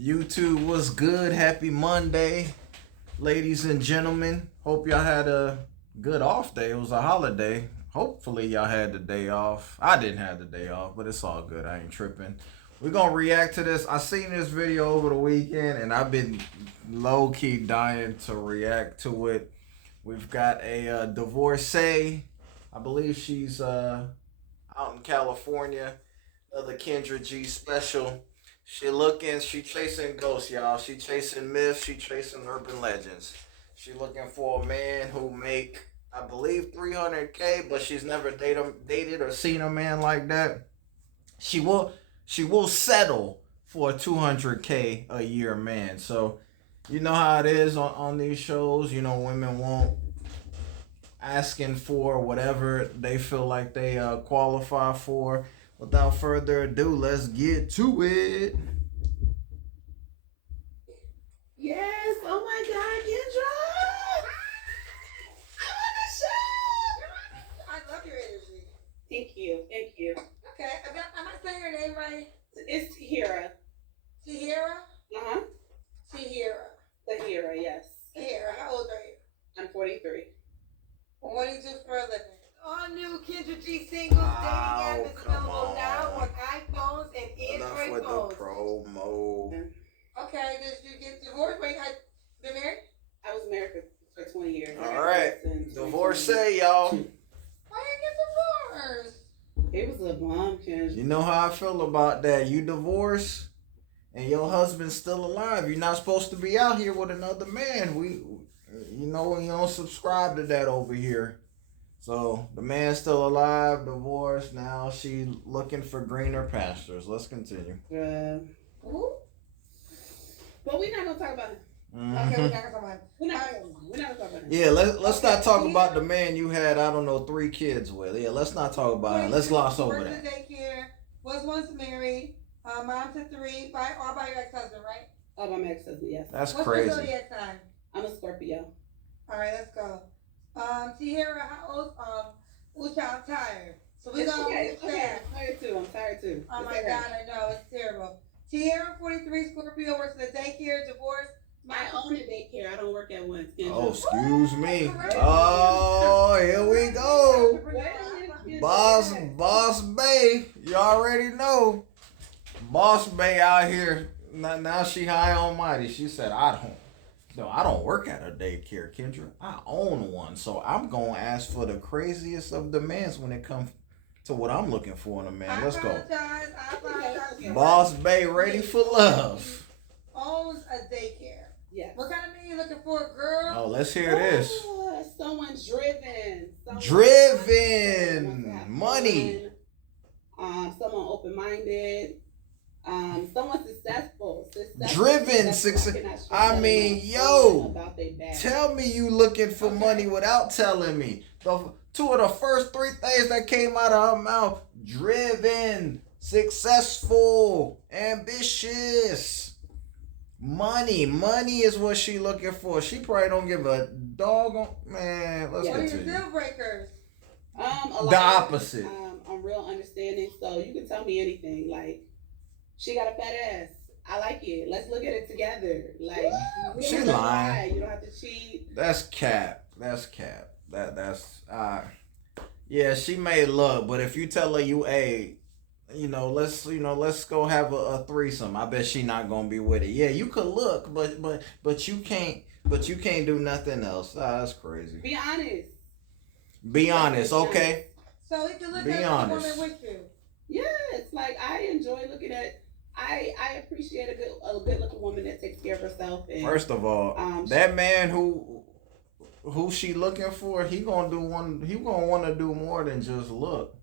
YouTube, what's good? Happy Monday, ladies and gentlemen. Hope y'all had a good off day. It was a holiday. Hopefully, y'all had the day off. I didn't have the day off, but it's all good. I ain't tripping. We're gonna react to this. I seen this video over the weekend, and I've been low key dying to react to it. We've got a divorcee. I believe she's out in California. The Kendra G special. She chasing ghosts, y'all. She chasing myths, she chasing urban legends. She looking for a man who make, I believe, 300K, but she's never dated or seen a man like that. She will, she will settle for a 200K a year man. So, you know how it is on these shows. You know, women won't asking for whatever they feel like they qualify for. Without further ado, let's get to it. Yes. Oh my God, Kendra. I love your energy. Thank you. Thank you. Okay. Am I saying your name right? It's Tahira. Tahira? Uh huh. Tahira. Tahira, yes. Tahira. How old are you? I'm 43. What do you do for a living? All new Kendra G singles dating app is available now on iPhones and Android phones. The promo. Okay, did you get divorced when you had been married? I was married for 20 years. All right, divorcee, y'all. Why did you get divorced? It was a bomb, Kendra. You know how I feel about that. You divorce, and your husband's still alive. You're not supposed to be out here with another man. You don't subscribe to that over here. So the man's still alive, divorced. Now she looking for greener pastures. Let's continue. Who? But we're not gonna talk about it. Mm-hmm. Okay, we're not gonna talk about it. We're not gonna talk about it. Yeah, let's not talk about the man you had, I don't know, 3 kids with. Yeah, let's not talk about it. Let's gloss over that. Daycare, was once married, mom to 3, all by your ex-husband, right? All by my ex-husband, yes. That's crazy. What's your zodiac sign? I'm a Scorpio. All right, let's go. Sierra, how old? Which I'm tired. So we're gonna okay. I'm tired too. Oh my God, I know it's terrible. Tierra, 43, Scorpio, works at a daycare, divorced. I own a daycare. I don't work at one. Oh, excuse me. Oh, here we go. Boss Bay. You already know. Boss Bay out here. Now she high on mighty. She said, I don't work at a daycare, Kendra. I own one. So I'm going to ask for the craziest of demands when it comes to what I'm looking for in a man. Let's go. I apologize. Boss Bay ready for love. Owns a daycare. Yes. What kind of man you looking for, girl? Oh, let's hear this. Someone driven. Driven. Money. Someone open-minded. Someone successful. Driven success. I mean, yo, tell me you looking for money without telling me. The 2 of the first 3 things that came out of her mouth: driven, successful, ambitious. Money is what she looking for. She probably don't give a doggone man. Let's continue. What are your deal breakers? The opposite. I'm real understanding, so you can tell me anything. Like, she got a fat ass. I like it. Let's look at it together. Like, she lying. You don't have to cheat. That's cap. Yeah, she may look, but if you tell her let's go have a threesome, I bet she not gonna be with it. Yeah, you could look, but you can't do nothing else. That's crazy. Be honest, okay? So he can look at the woman with you. Yes, like I enjoy looking at. I appreciate a good looking woman that takes care of herself. And, first of all, that man who she looking for, he gonna want to do more than just look.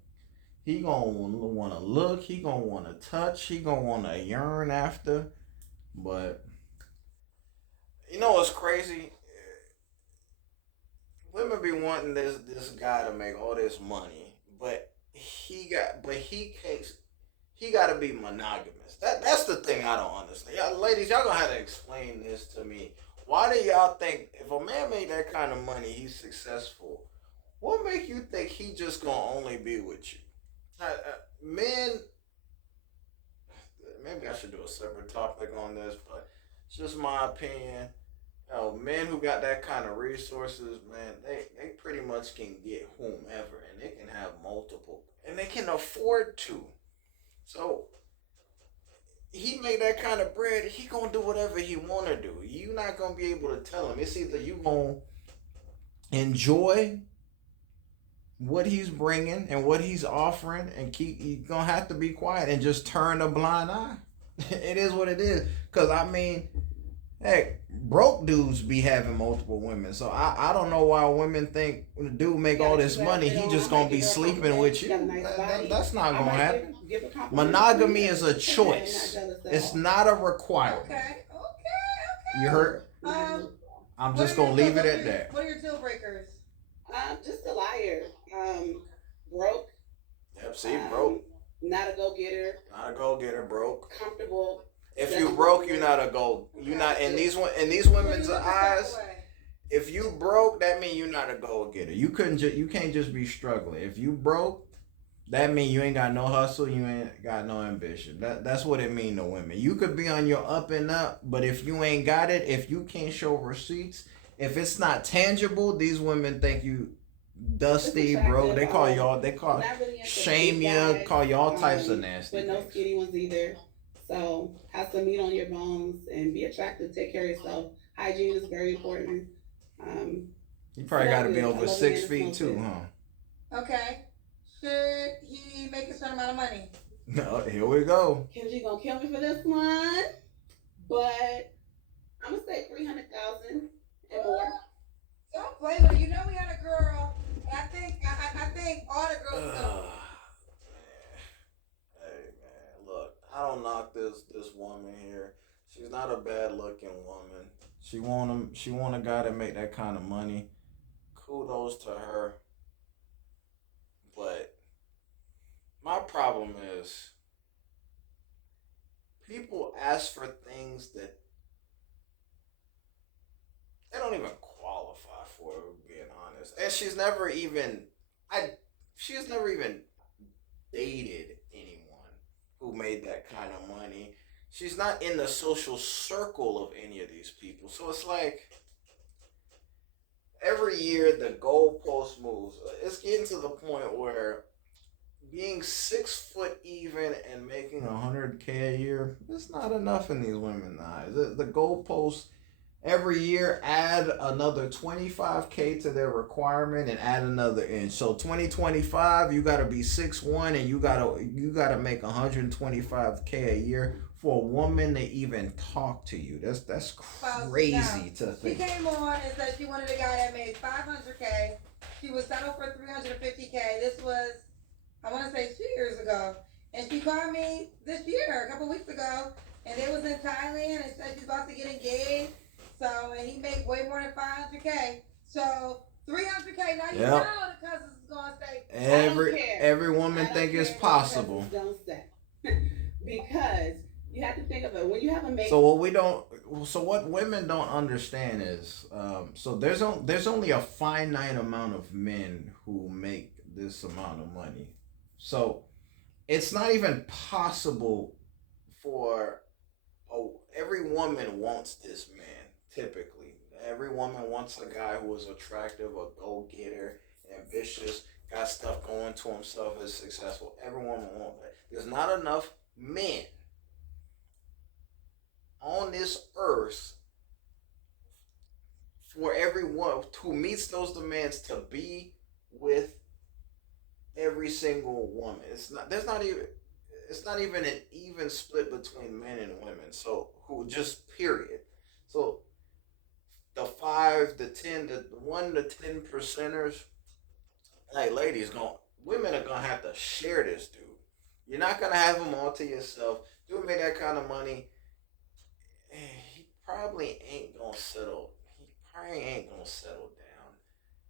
He gonna want to look. He gonna want to touch. He gonna want to yearn after. But you know what's crazy? Women be wanting this guy to make all this money, but he can't. He got to be monogamous. That's the thing I don't understand. Y'all, ladies, y'all gonna have to explain this to me. Why do y'all think if a man made that kind of money, he's successful? What make you think he just gonna only be with you? Men maybe I should do a separate topic on this, but it's just my opinion. Men who got that kind of resources, man, they pretty much can get whomever, and they can have multiple, and they can afford to. So he made that kind of bread. He gonna do whatever he wanna do. You not gonna be able to tell him. It's either you gonna enjoy what he's bringing and what he's offering, and keep. You gonna have to be quiet and just turn a blind eye. It is what it is. Cause I mean, hey, broke dudes be having multiple women. So I don't know why women think when a dude make all this money, he just gonna be sleeping with you. That's not gonna happen. Monogamy is a choice. It's not a requirement. Okay. You heard? I'm just gonna leave it at that. What are your deal breakers? Just a liar. Broke. Yep, see, broke. Not a go getter. Not a go getter, broke. Comfortable. If you broke, you're not a go. You're not in these women's eyes. If you broke, that means you're not a go getter. You can't just be struggling. If you broke, that means you ain't got no hustle. You ain't got no ambition. That's what it mean to women. You could be on your up and up, but if you ain't got it, if you can't show receipts, if it's not tangible, these women think you dusty, bro. They call shame you, call you all types of nasty. But no skinny ones either. So have some meat on your bones and be attractive. Take care of yourself. Hygiene is very important. You probably got to be over 6 feet too, huh? Okay. Should he make a certain amount of money? No, here we go. Kenji gonna kill me for this one, but I'm gonna say 300,000 and more. Don't play with it. You know we had a girl. I think all the girls know. I don't knock this woman here. She's not a bad looking woman. She want a guy to make that kind of money. Kudos to her. But my problem is people ask for things that they don't even qualify for, being honest. And she's never even dated anyone who made that kind of money. She's not in the social circle of any of these people. So it's like every year the goalpost moves. It's getting to the point where being 6 foot even and making $100K a year, it's not enough in these women's eyes. The goalpost every year add another 25K to their requirement and add another inch. So 2025, you gotta be 6'1" and you gotta make 125K a year for a woman to even talk to you. That's crazy to think. She came on and said she wanted a guy that made 500K. She was settled for 350K. This was, I want to say, 2 years ago. And she called me this year, a couple weeks ago, and they was in Thailand and said she's about to get engaged. So, and he made way more than 500K. So, 300K. Now you know the cousins is gonna say, every woman think it's possible. Don't say. Because you have to think of it when you have a mate. So what women don't understand is, so there's only a finite amount of men who make this amount of money. So it's not even possible for every woman wants this man. Typically, every woman wants a guy who is attractive, a go-getter, ambitious, got stuff going to himself, is successful. Every woman wants that. There's not enough men on this earth for everyone who meets those demands to be with every single woman. It's not even an even split between men and women. So who just period. So the 5, the 10, the 1 to 10 percenters, like women are gonna have to share this dude. You're not gonna have him all to yourself. Dude made that kind of money. He probably ain't gonna settle. Down.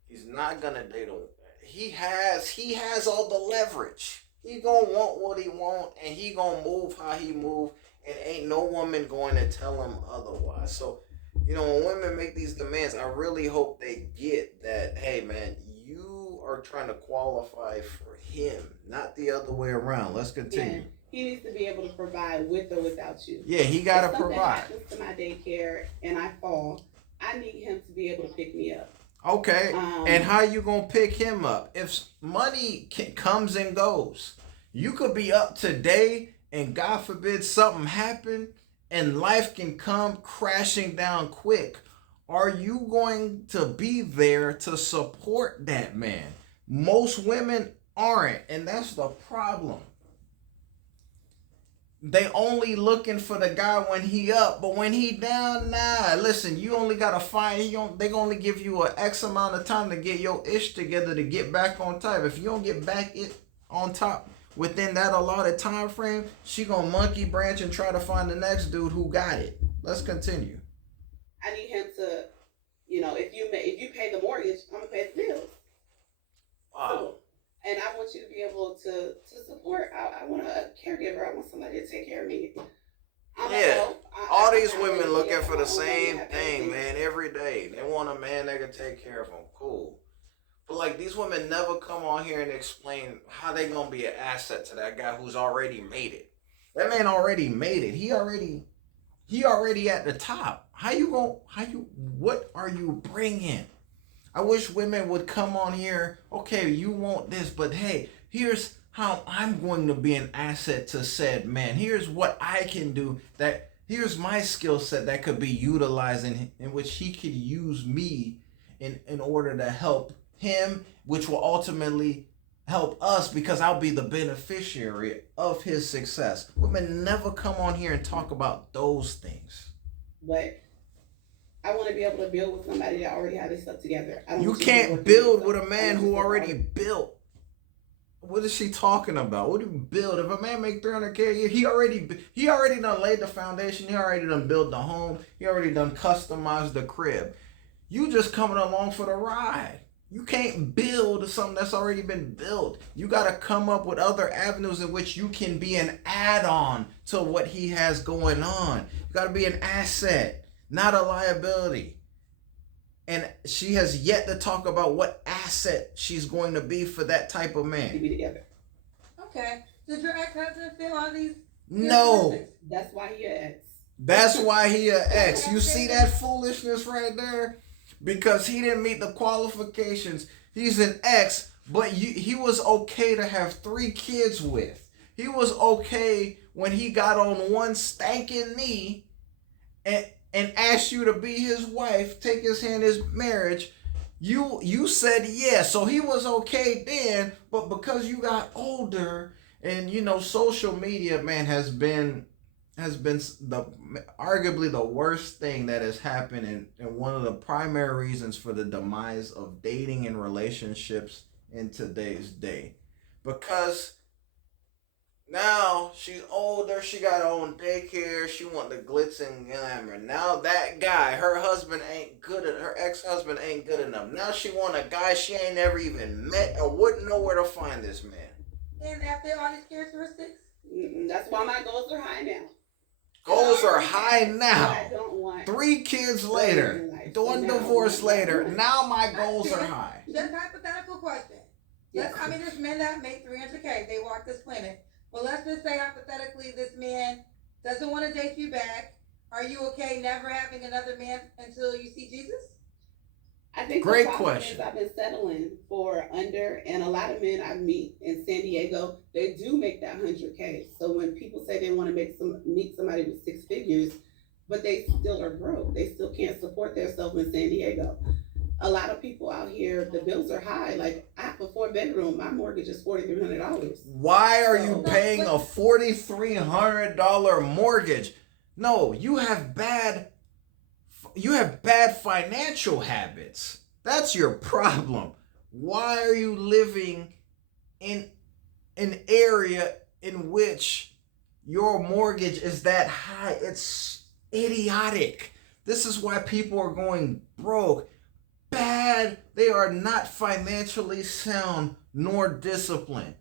He's not gonna date a. He has all the leverage. He gonna want what he want, and he gonna move how he move, and ain't no woman going to tell him otherwise. So, when women make these demands, I really hope they get that. Hey, man, you are trying to qualify for him, not the other way around. Let's continue. He needs to be able to provide with or without you. Yeah, he gotta if something provide. happens to my daycare and I fall, I need him to be able to pick me up. Okay, and how you gonna pick him up? If money comes and goes, you could be up today, and God forbid something happen, and life can come crashing down quick. Are you going to be there to support that man? Most women aren't, and that's the problem. They only looking for the guy when he up, but when he down, nah. Listen, you only gotta find. They only give you an X amount of time to get your ish together to get back on top. If you don't get back on top within that allotted time frame, she gonna monkey branch and try to find the next dude who got it. Let's continue. I need him to, if you pay the mortgage, I'm gonna pay the bills. Wow. So, and I want you to be able to support. I want a caregiver. I want somebody to take care of me. All these women looking for the same thing, man, every day. They want a man that can take care of them. Cool. But like, these women never come on here and explain how they gonna be an asset to that guy who's already made it. That man already made it. He already at the top. What are you bringing? I wish women would come on here. Okay, you want this, but hey, here's how I'm going to be an asset to said man. Here's what I can do. Here's my skill set that could be utilized in which he could use me in order to help him, which will ultimately help us because I'll be the beneficiary of his success. Women never come on here and talk about those things. But I want to be able to build with somebody that already has their stuff together. You can't build with a man who already built. What is she talking about? What do you build? If a man make $300K a year, he already done laid the foundation. He already done built the home. He already done customized the crib. You just coming along for the ride. You can't build something that's already been built. You got to come up with other avenues in which you can be an add-on to what he has going on. You got to be an asset, not a liability. And she has yet to talk about what asset she's going to be for that type of man. Be together. Okay. Did your ex-husband feel all these? No. That's why he an ex. That's why he an ex. You see that foolishness right there? Because he didn't meet the qualifications. He's an ex, but he was okay to have 3 kids with. He was okay when he got on one stanking knee and asked you to be his wife, take his hand in his marriage. You said yes, so he was okay then, but because you got older and social media, man, has been arguably the worst thing that has happened and one of the primary reasons for the demise of dating and relationships in today's day. Because now she's older, she got her own daycare, she want the glitz and glamour. Now that guy, her ex-husband ain't good enough. Now she want a guy she ain't never even met or wouldn't know where to find this man. And after all these characteristics? That's why my goals are high now. Goals are high now. I don't want 3 kids later, one divorce later. Now my goals are high. Just hypothetical question. Yes. There's men that make $300K. They walk this planet. But let's just say hypothetically, this man doesn't want to date you back. Are you okay never having another man until you see Jesus? I think great the problem question. Is I've been settling for under, and a lot of men I meet in San Diego, they do make that 100K. So when people say they want to meet somebody with 6 figures, but they still are broke, they still can't support themselves in San Diego. A lot of people out here, the bills are high. Like I have a 4-bedroom, my mortgage is $4,300. Why are you paying a $4,300 mortgage? No, you have bad financial habits. That's your problem. Why are you living in an area in which your mortgage is that high? It's idiotic. This is why people are going broke. Bad. They are not financially sound nor disciplined.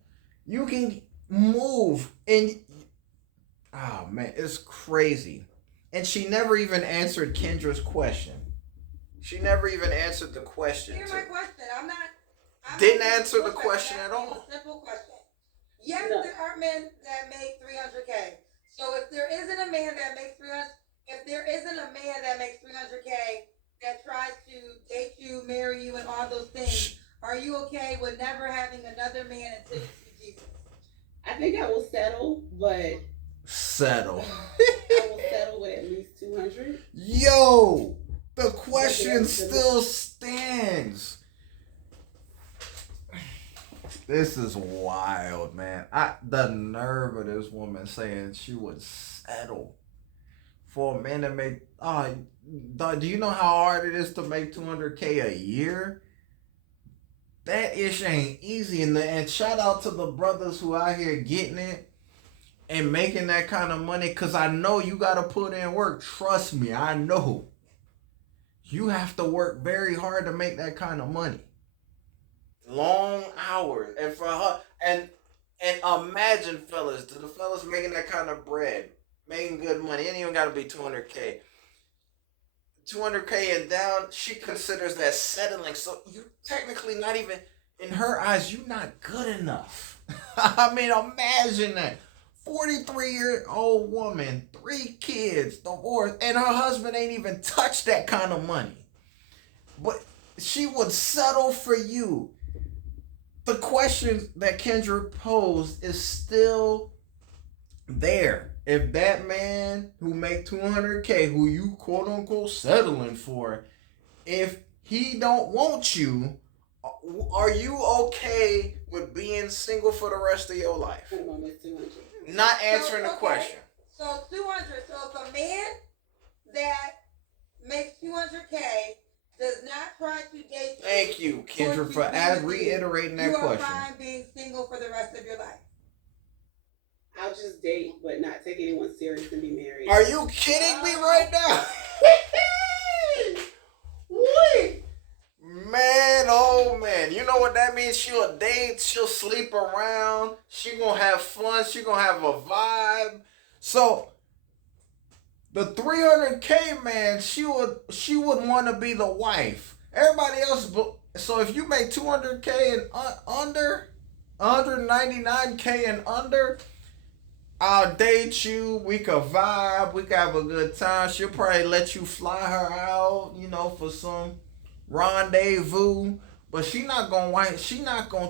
You can move and oh man, it's crazy. And she never even answered Kendra's question. She never even answered the question. Here's my question. I'm didn't answer the question at all. A simple question. Yes, no. There are men that make 300K. So if there isn't a man that makes 300K that tries to date you, marry you, and all those things, are you okay with never having another man until you see Jesus? I think I will settle, but settle. I will settle with at least 200. Yo, the question still stands. This is wild, man. The nerve of this woman saying she would settle for a man to make. Do you know how hard it is to make 200K a year? That ish ain't easy. And shout out to the brothers who out here getting it and making that kind of money, because I know you got to put in work. Trust me, I know. You have to work very hard to make that kind of money. Long hours. And for her, and imagine, fellas, the fellas making that kind of bread, making good money. It ain't even got to be 200K. 200K and down, she considers that settling. So you technically not even, in her eyes, you're not good enough. I mean, imagine that. 43-year-old woman, 3 kids, divorced, and her husband ain't even touched that kind of money. But she would settle for you. The question that Kendra posed is still there. If that man who make 200K, who you quote unquote settling for, if he don't want you, are you okay with being single for the rest of your life? Not answering the question. So 200. So if a man that makes 200K does not try to date you. Thank you, Kendra, for reiterating that question. You are fine being single for the rest of your life. I'll just date, but not take anyone serious and be married. Are you kidding me right now? Wait. Man, oh man. You know what that means? She'll date, she'll sleep around, she gonna have fun, she gonna have a vibe. So, the 300K man, she would want to be the wife. Everybody else, so if you make 200K and under, 199K and under, I'll date you. We could vibe. We could have a good time. She'll probably let you fly her out, for some rendezvous. But she not gonna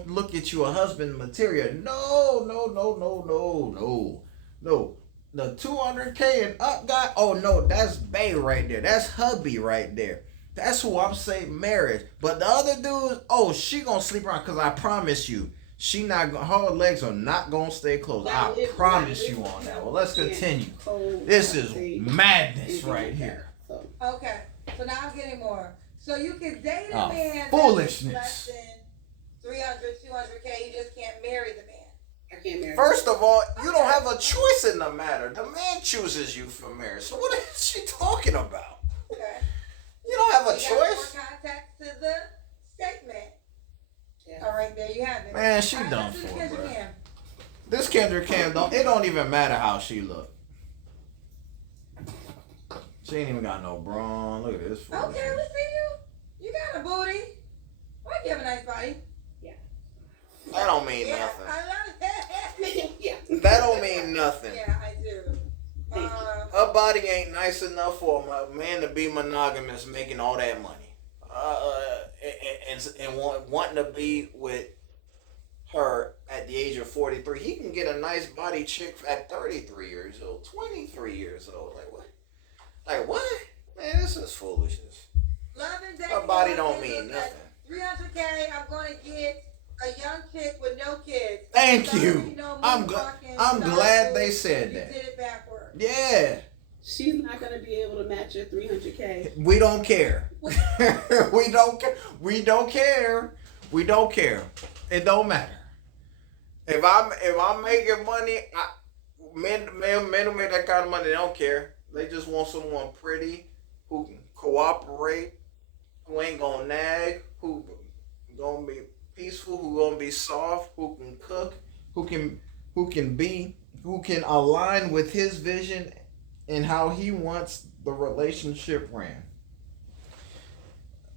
look at you a husband material. No. The 200K and up guy. Oh no, that's bae right there. That's hubby right there. That's who I'm saying marriage. But the other dude, she gonna sleep around, because I promise you. Her legs are not gonna stay closed. I promise you on that. Well, let's continue. This is madness right here. Okay, so now I'm getting more. So you can date a man foolishness. That's less than 300, 200K. You just can't marry the man. I can't marry. First of all, you don't have a choice in the matter. The man chooses you for marriage. So what is she talking about? Okay. You don't have a choice. choice. Contact to the statement. Yeah. All right, there you have it. Man, she done for it, bro. This Kendra Cam it don't even matter how she look. She ain't even got no brawn. Look at this. Okay, we see you. You got a booty. Why you have a nice body? Yeah. That don't mean nothing. I love it. Yeah. That don't mean nothing. Yeah, I do. Her body ain't nice enough for a man to be monogamous, making all that money. And wanting to be with her at the age of 43. He can get a nice body chick at 33 years old, 23 years old. Like what? Man, this is foolishness. Love and dating. Her body don't mean nothing. 300K, I'm going to get a young chick with no kids. Thank you. I'm glad they said that. You did it backward. Yeah. She's not going to be able to match your 300K. We don't care. We don't care. We don't care. We don't care. It don't matter. If I'm making money, men who make that kind of money, they don't care. They just want someone pretty, who can cooperate, who ain't gonna nag, who gonna be peaceful, who gonna be soft, who can cook, who can align with his vision and how he wants the relationship ran.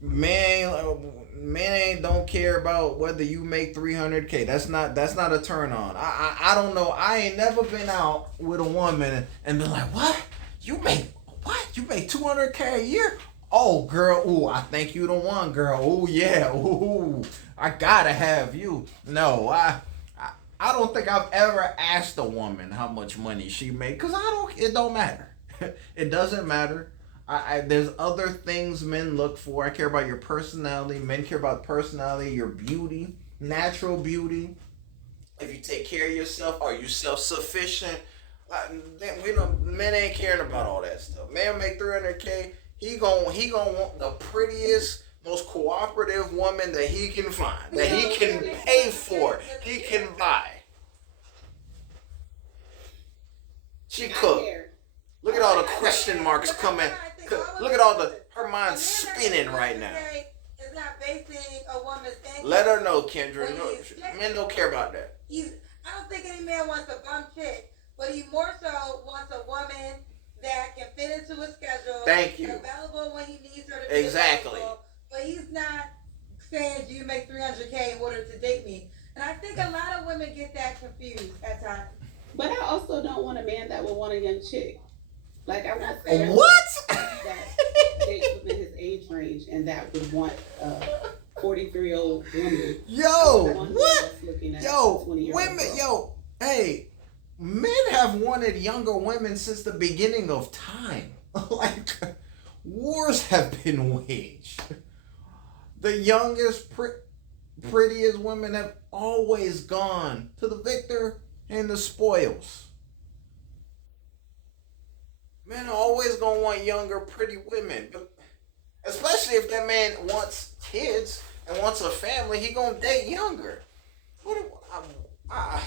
Man don't care about whether you make 300K. That's not a turn on. I don't know. I ain't never been out with a woman and been like, what? You make what? You make 200K a year? Oh, girl. Ooh, I think you the one, girl. Ooh, yeah. Ooh, I gotta have you. No, I don't think I've ever asked a woman how much money she made, cause it don't matter. It doesn't matter. There's other things men look for. I care about your personality. Men care about personality, your beauty, natural beauty. If you take care of yourself, are you self sufficient? Men ain't caring about all that stuff. Man make 300K. He gon' want the prettiest, most cooperative woman that he can find, that he can pay for, he can buy. She cook. Look at all the question marks coming. Look at all her mind spinning right now. It's not basing a woman's income. Let her know, Kendra. No, men don't care about that. I don't think any man wants a bum chick, but he more so wants a woman that can fit into his schedule. Thank you. Available when he needs her to be exactly. Available, but he's not saying, "Do you make 300K in order to date me?" And I think a lot of women get that confused at times. But I also don't want a man that would want a young chick. Like, I want a what? That dates within his age range and that would want a 43-year-old woman. Yo, what? Yo, women, hey, men have wanted younger women since the beginning of time. Like, wars have been waged. The youngest, prettiest women have always gone to the victor and the spoils. Men are always gonna want younger, pretty women, but especially if that man wants kids and wants a family, he gonna date younger. Crazy. I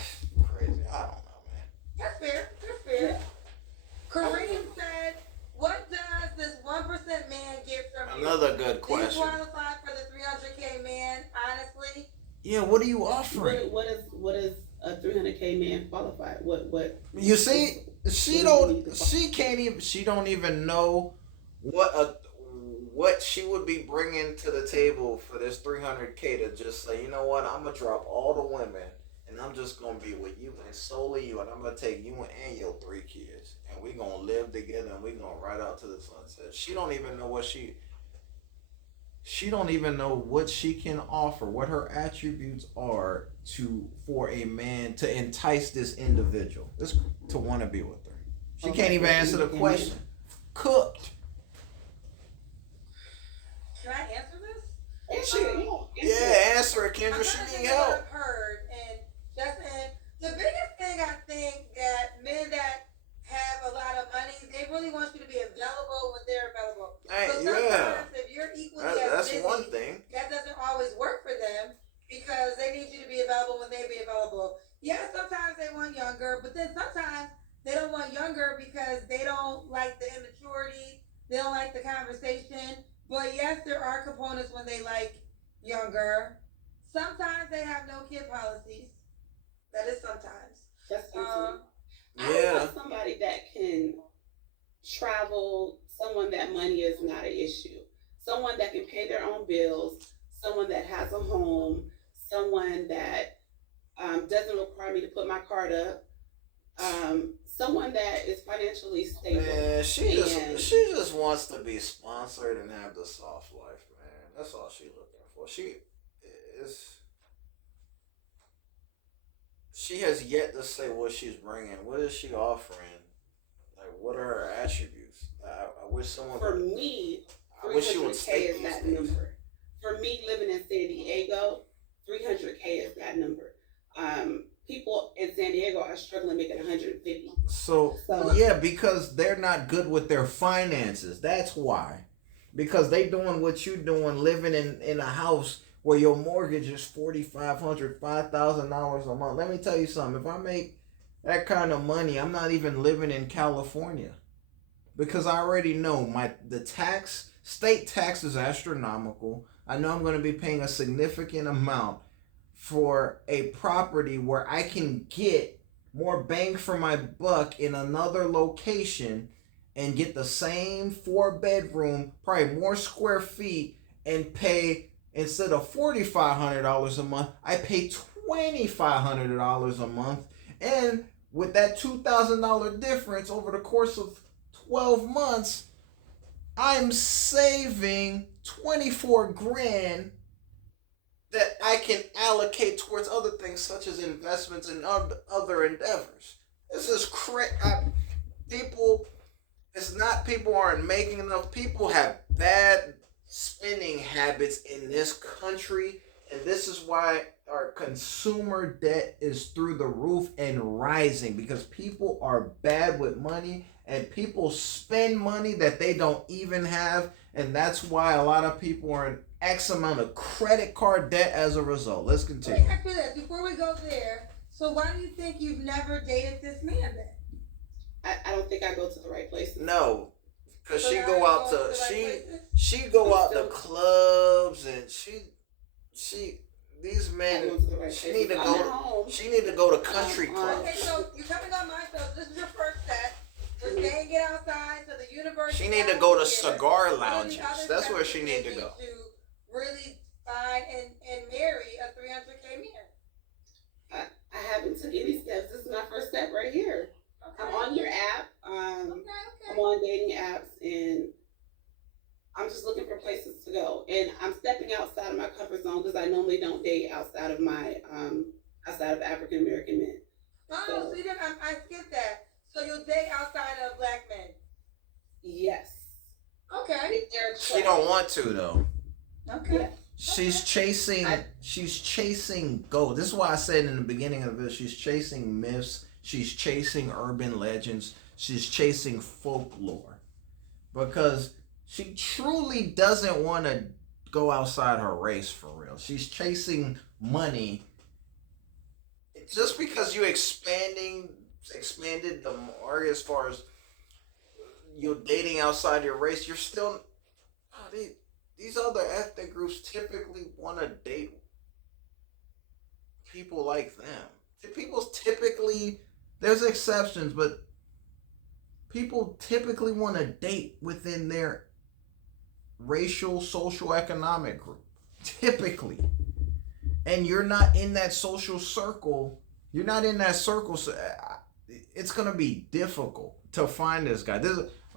don't know, man. That's fair. Kareem said, "What does this 1% man get from you?" Another good question. Do you qualify for the 300K man? Honestly. Yeah. What are you offering? What is a 300K man qualified? What? You see. She don't even know what she would be bringing to the table for this 300K to just say, you know what, I'm gonna drop all the women and I'm just gonna be with you and solely you, and I'm gonna take you and your 3 kids and we gonna live together and we gonna ride out to the sunset. She don't even know what she can offer, what her attributes are for a man to entice this individual, to want to be with her. She can't even answer the question. Cooked. Can I answer this? Answer it, Kendra. She need help. I've heard, and Justin, the biggest thing I think that men that have a lot of money, they really want you to be available when they're available. So sometimes if you're equally as busy, one thing. That doesn't always work for them because they need you to be available when they be available. Yeah, sometimes they want younger, but then sometimes they don't want younger because they don't like the immaturity, they don't like the conversation. But yes, there are components when they like younger. Sometimes they have no kid policies. That is sometimes. That's I want somebody that can travel, someone that money is not an issue, someone that can pay their own bills, someone that has a home, someone that doesn't require me to put my card up, someone that is financially stable. Man, she just wants to be sponsored and have the soft life, man. That's all she's looking for. She has yet to say what she's bringing. What is she offering? Like, what are her attributes? I wish someone. For me, 300K is that number. For me, living in San Diego, 300K is that number. People in San Diego are struggling making 150. So yeah, because they're not good with their finances. That's why. Because they doing what you doing, living in a house where your mortgage is $4,500, $5,000 a month. Let me tell you something. If I make that kind of money, I'm not even living in California, because I already know the state tax is astronomical. I know I'm going to be paying a significant amount for a property where I can get more bang for my buck in another location and get the same 4-bedroom, probably more square feet, and pay, instead of $4,500 a month, I pay $2,500 a month. And with that $2,000 difference over the course of 12 months, I'm saving 24 grand that I can allocate towards other things such as investments and other endeavors. This is people. It's not people aren't making enough. People have bad spending habits in this country, and this is why our consumer debt is through the roof and rising, because people are bad with money and people spend money that they don't even have, and that's why a lot of people are in X amount of credit card debt as a result. Let's continue. Let me ask you this before we go there. So why do you think you've never dated this man then? I don't think I go to the right places. No, because So she now go you out go to the right places? she go out to clubs, and she these I men, go to the right she places. need to I'm go at home. she need to go to country Okay, clubs. Okay, so you're coming on my show. This is your first step. Just Mhm. stay and get outside so the universe. She is need to out go to here. cigar All the lounges. other That's steps where she that need they to go. To really find and marry a 300K man. I haven't took any steps. This is my first step right here. Okay. I'm on your app. Okay. I'm on dating apps, and I'm just looking for places to go. And I'm stepping outside of my comfort zone because I normally don't date outside of my outside of African American men. Oh, So- so you didn't, I skipped that. So you'll date outside of black men. Yes. Okay. If they're She don't want to though. Okay. Yeah. She's chasing gold. This is why I said in the beginning of this, she's chasing myths, she's chasing urban legends, she's chasing folklore. Because she truly doesn't want to go outside her race for real. She's chasing money. Just because you expanded the more as far as you're dating outside your race, you're still these other ethnic groups typically want to date people like them. People typically, there's exceptions, but people typically want to date within their racial, social, economic group. Typically. And you're not in that social circle. You're not in that circle. So it's going to be difficult to find this guy.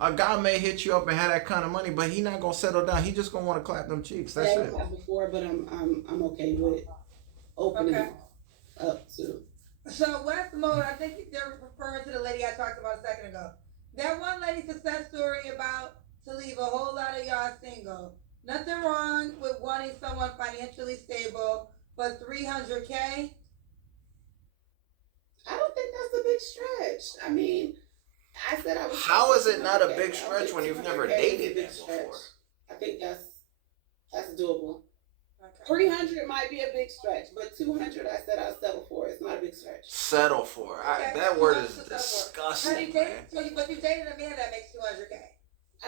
A guy may hit you up and have that kind of money, but he not gonna settle down. He just gonna want to clap them cheeks. That's yeah, it. I have before, but I'm okay with opening up to. So West Mode, I think they're referring to the lady I talked about a second ago. That one lady success story about to leave a whole lot of y'all single. Nothing wrong with wanting someone financially stable, but 300K? I don't think that's a big stretch. I mean, I said I was. How is it not a 200K? big I stretch think when you've never 200K is a dated big them stretch. before? I think that's doable. Okay. 300 might be a big stretch, but 200 I said I'll settle for. It's not a big stretch. Settle for. Okay. That word How is much to settle for? How do you disgusting, date? man. But you dated a man that makes 200K.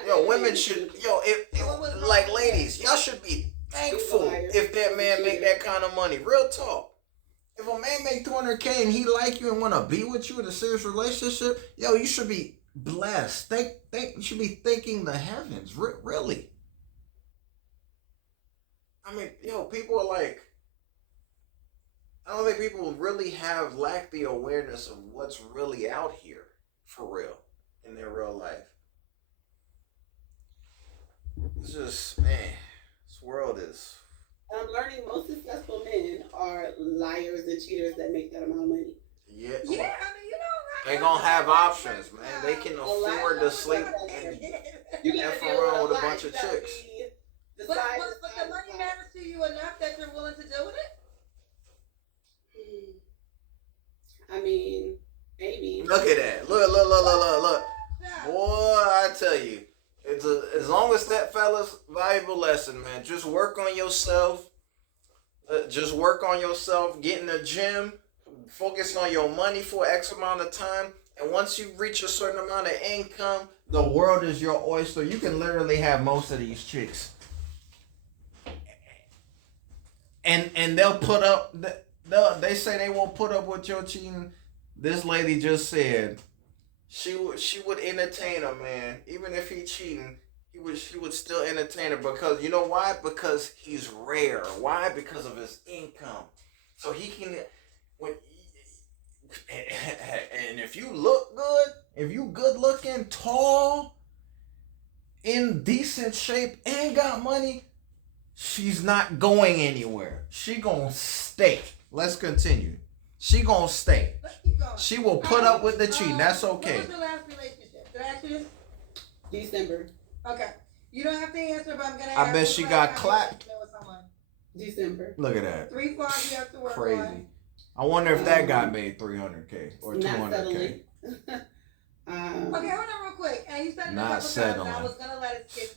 I Yo, think women it- should. What was wrong Like with ladies, y'all should be thankful He's a liar. if that man He's a make cheater. that kind of money. Real talk. If a man make 200K and he like you and want to be with you in a serious relationship, yo, you should be blessed. You should be thanking the heavens. Really. I mean, yo, people are like, I don't think people really lack the awareness of what's really out here for real in their real life. It's just, man, this world is. I'm learning most successful men are liars and cheaters that make that amount of money. Yeah. Yeah, I mean, you know. They gonna have options, man. They can afford to sleep and You gotta F deal around with a lot. bunch You of gotta chicks. be But decide- the money matters to you enough that you're willing to deal with it? I mean, maybe. Look at that. Look. Yeah. Boy, I tell you, as long as that fella's valuable lesson, man. Just work on yourself. Just work on yourself. Get in the gym. Focus on your money for X amount of time. And once you reach a certain amount of income, the world is your oyster. You can literally have most of these chicks. And they'll put up. They say they won't put up with your cheating. This lady just said she would entertain a man even if he cheating. He She would still entertain her because you know why? Because he's rare. Why? Because of his income. So he can when and if you look good, if you good looking, tall, in decent shape, and got money, she's not going anywhere. She gonna stay. Let's continue. She gonna stay. Let's keep going. She will put up with the cheating. That's okay. What was your last relationship? Did I ask you this? December. Okay. You don't have to answer, but I'm gonna. I bet she got clapped. December. Look at that. 3 flaws you have to work Crazy. on. I wonder if that guy made 300K or Not 200K. settling. Okay, hold on real quick. And you said it a Not couple times, settling. and I was gonna let it skip.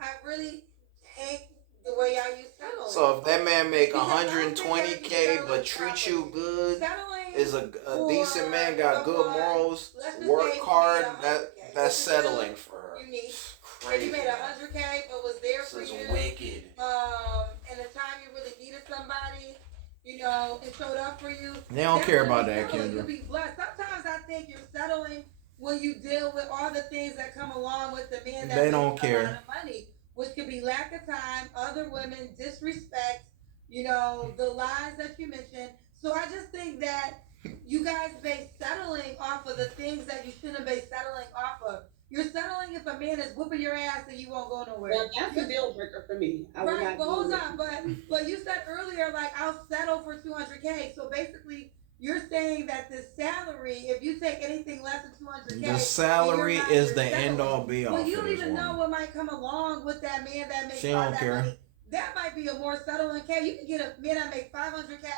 I really hate the way y'all use settling. So if that man make Because I don't think 120K everything but is treat properly. you good, Settling is a for decent man, got good someone, morals, let's just work say hard, you made that 100K. that's If you feel settling for her. unique, if Crazy. you made 100K but was there This for is you, wicked. and the time you really needed somebody, you know, and showed up for you. They don't care about that, that, Kendra. You'll be blessed. Sometimes I think you're settling when you deal with all the things that come along with the man that They makes don't care. a lot of money, which could be lack of time, other women, disrespect, you know, the lies that you mentioned. So I just think that you guys base settling off of the things that you shouldn't base settling off of. You're settling if a man is whooping your ass and you won't go nowhere. Well, that's a deal breaker for me. I would Right, not but do hold it. on, but you said earlier, like, I'll settle for 200K. So basically, you're saying that the salary, if you take anything less than 200K, The salary you're not- is you're the settling. end all be all Well, you for don't this even know woman. what might come along with that man that makes She all don't that care. money. That might be a more settling K. You can get a man that makes 500K.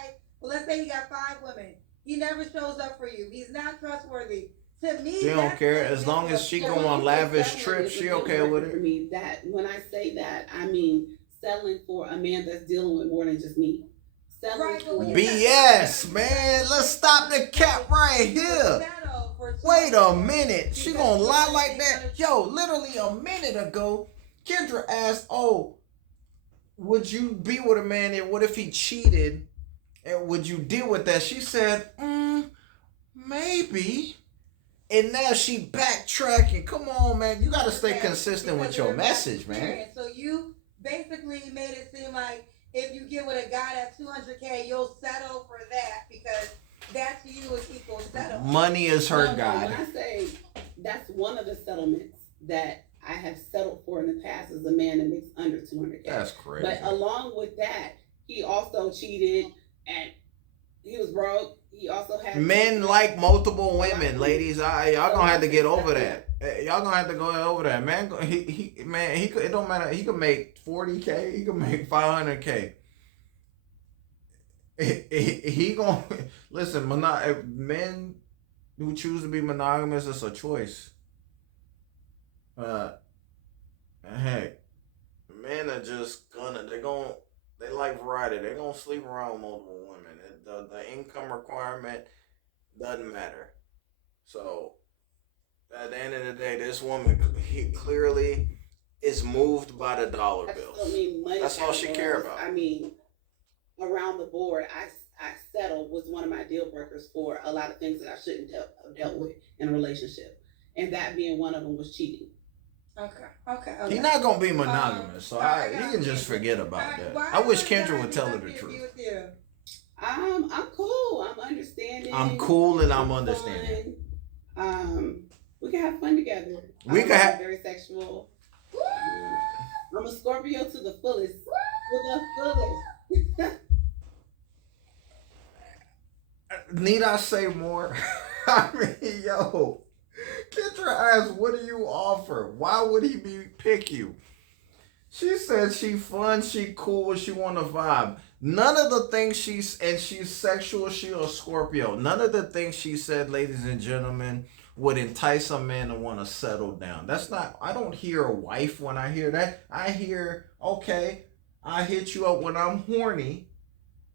Well, let's say he got 5 women. He never shows up for you. He's not trustworthy. To me, She don't that's care like as long as she So go when on you say lavish settling trips. is a She deal okay breaker with For it. me, that when I say that, I mean settling for a man that's dealing with more than just me. Settling Right, but when for you- BS, man. Let's stop the cap right here. Settle for Wait a 200K minute. She because gonna lie you're like thinking that? of- Yo, literally a minute ago, Kendra asked, "Oh, would you be with a man and what if he cheated? And would you deal with that?" She said, maybe. And now she backtracking. Come on, man. You gotta stay Okay, consistent with because your of your message, man. experience. So you basically made it seem like if you get with a guy that's 200K, you'll settle for that because that to you is equal settle. Money is her No, god. when I say that's one of the settlements that I have settled for in the past is a man that makes under 200K. That's crazy. But along with that, he also cheated and he was broke. He also had Men like multiple women, ladies. Y'all gonna have to get over that. Y'all gonna have to go over that, man. He could. It don't matter. He could make 40K. He could make 500K. He gonna listen. Men who choose to be monogamous, it's a choice. Heck, men are just they like variety. They're gonna sleep around with multiple women. The income requirement doesn't matter. So at the end of the day, this woman he clearly is moved by the dollar I bills. don't mean money That's all she care categories. about. I mean, around the board, I settled was one of my deal breakers for a lot of things that I shouldn't have dealt with in a relationship, and that being one of them was cheating. Okay. He's not gonna be monogamous, so alright, you can just forget about Alright, that. why I wish does Kendra that would tell her have the to be truth. with you? I'm cool. I'm understanding. I'm cool and I'm fun. understanding. We can have fun together. We can have. Very sexual. I'm a Scorpio to the fullest. To the fullest. Need I say more? I mean, yo, Kendra asked, "What do you offer? Why would he pick you?" She said she fun, she cool, she want to vibe. None of the things she's sexual, she a Scorpio. None of the things she said, ladies and gentlemen, would entice a man to want to settle down. That's not, I don't hear a wife when I hear that. I hear, okay, I hit you up when I'm horny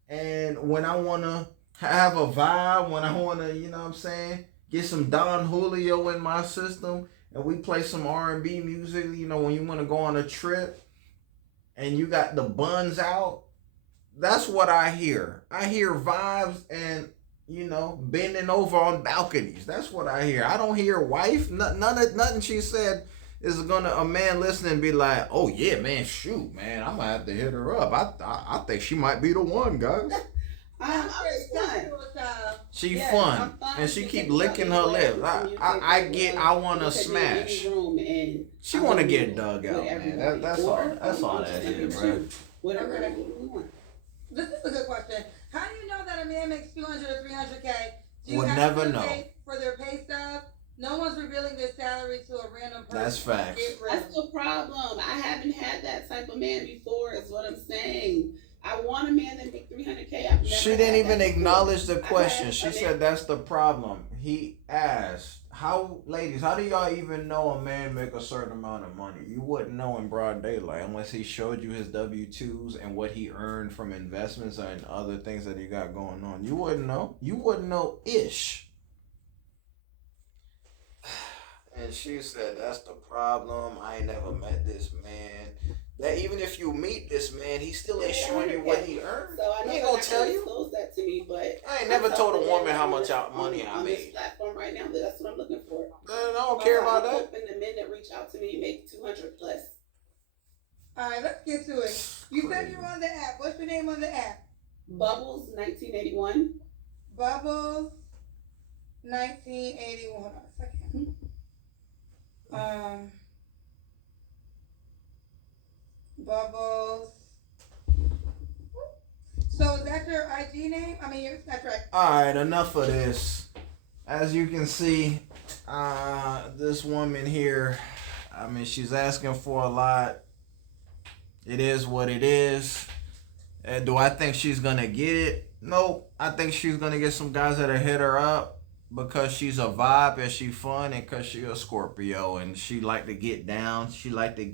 and when I want to have a vibe, when I want to, you know what I'm saying, get some Don Julio in my system and we play some R&B music, you know, when you want to go on a trip and you got the buns out. That's what I hear. I hear vibes and, you know, bending over on balconies. That's what I hear. I don't hear wife. Nothing she said is gonna a man listening be like, oh yeah, man, shoot, man, I'm gonna have to hit her up. I think she might be the one, guys. I'm fun. She fun, and she keep licking her lips. I want to smash. She want to get dug out, man. That's all that is, bro. Whatever you want. This is a good question. How do you know that a man makes 200 or 300K? Do you We'll have never to know. pay for their pay stub? No one's revealing their salary to a random person. That's facts. That's the problem. I haven't had that type of man before, is what I'm saying. I want a man that make 300K. She didn't even acknowledge the question. She said that's the problem. He asked, ladies, how do y'all even know a man make a certain amount of money? You wouldn't know in broad daylight unless he showed you his W-2s and what he earned from investments and other things that he got going on. You wouldn't know. You wouldn't know ish. And she said, that's the problem. I ain't never met this man. That even if you meet this man, he still ain't showing you what he earned. So I know he ain't gonna tell you. Disclose that to me, but I ain't never told a woman how much money I on made. this platform right now. That's what I'm looking for. I don't care about I'm that. hoping the men that reach out to me make 200 plus. All right, let's get to it. You said you're on the app. What's your name on the app? Bubbles 1981. Bubbles 1981. Hold on a second. Bubbles. So is that your IG name? I mean, that's right. All right, enough of this. As you can see, this woman here, I mean, she's asking for a lot. It is what it is. Do I think she's gonna get it? Nope. I think she's gonna get some guys that'll hit her up because she's a vibe and she fun and because she a Scorpio and she like to get down. She like to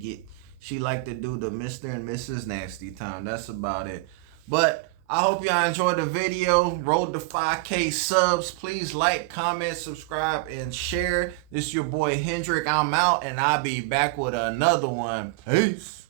do the Mr. and Mrs. Nasty time. That's about it. But I hope y'all enjoyed the video. Road to 5K subs. Please like, comment, subscribe, and share. This is your boy Hendrick. I'm out, and I'll be back with another one. Peace.